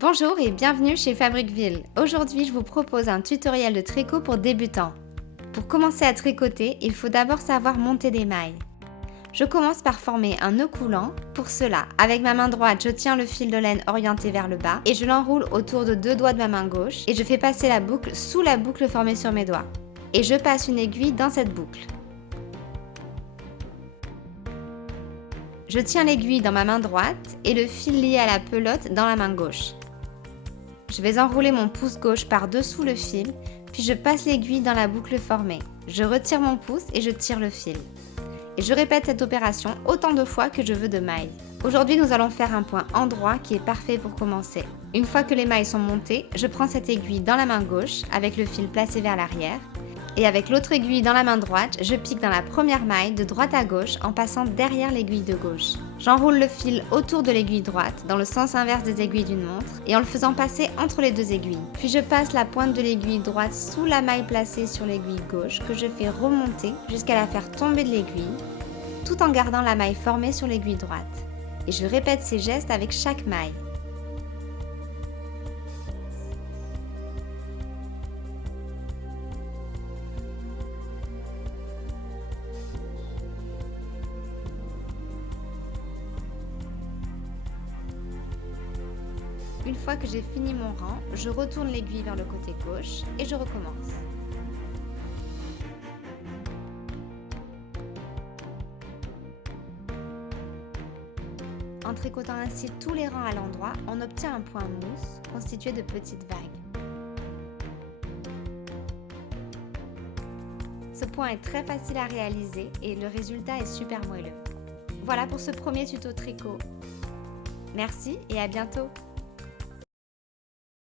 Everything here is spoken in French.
Bonjour et bienvenue chez Fabriqueville. Aujourd'hui, je vous propose un tutoriel de tricot pour débutants. Pour commencer à tricoter, il faut d'abord savoir monter des mailles. Je commence par former un nœud coulant. Pour cela, avec ma main droite, je tiens le fil de laine orienté vers le bas et je l'enroule autour de deux doigts de ma main gauche et je fais passer la boucle sous la boucle formée sur mes doigts. Et je passe une aiguille dans cette boucle. Je tiens l'aiguille dans ma main droite et le fil lié à la pelote dans la main gauche. Je vais enrouler mon pouce gauche par-dessous le fil, puis je passe l'aiguille dans la boucle formée. Je retire mon pouce et je tire le fil. Et je répète cette opération autant de fois que je veux de mailles. Aujourd'hui, nous allons faire un point endroit qui est parfait pour commencer. Une fois que les mailles sont montées, je prends cette aiguille dans la main gauche avec le fil placé vers l'arrière. Et avec l'autre aiguille dans la main droite, je pique dans la première maille de droite à gauche en passant derrière l'aiguille de gauche. J'enroule le fil autour de l'aiguille droite dans le sens inverse des aiguilles d'une montre et en le faisant passer entre les deux aiguilles. Puis je passe la pointe de l'aiguille droite sous la maille placée sur l'aiguille gauche que je fais remonter jusqu'à la faire tomber de l'aiguille tout en gardant la maille formée sur l'aiguille droite. Et je répète ces gestes avec chaque maille. Une fois que j'ai fini mon rang, je retourne l'aiguille vers le côté gauche et je recommence. En tricotant ainsi tous les rangs à l'endroit, on obtient un point mousse constitué de petites vagues. Ce point est très facile à réaliser et le résultat est super moelleux. Voilà pour ce premier tuto tricot. Merci et à bientôt!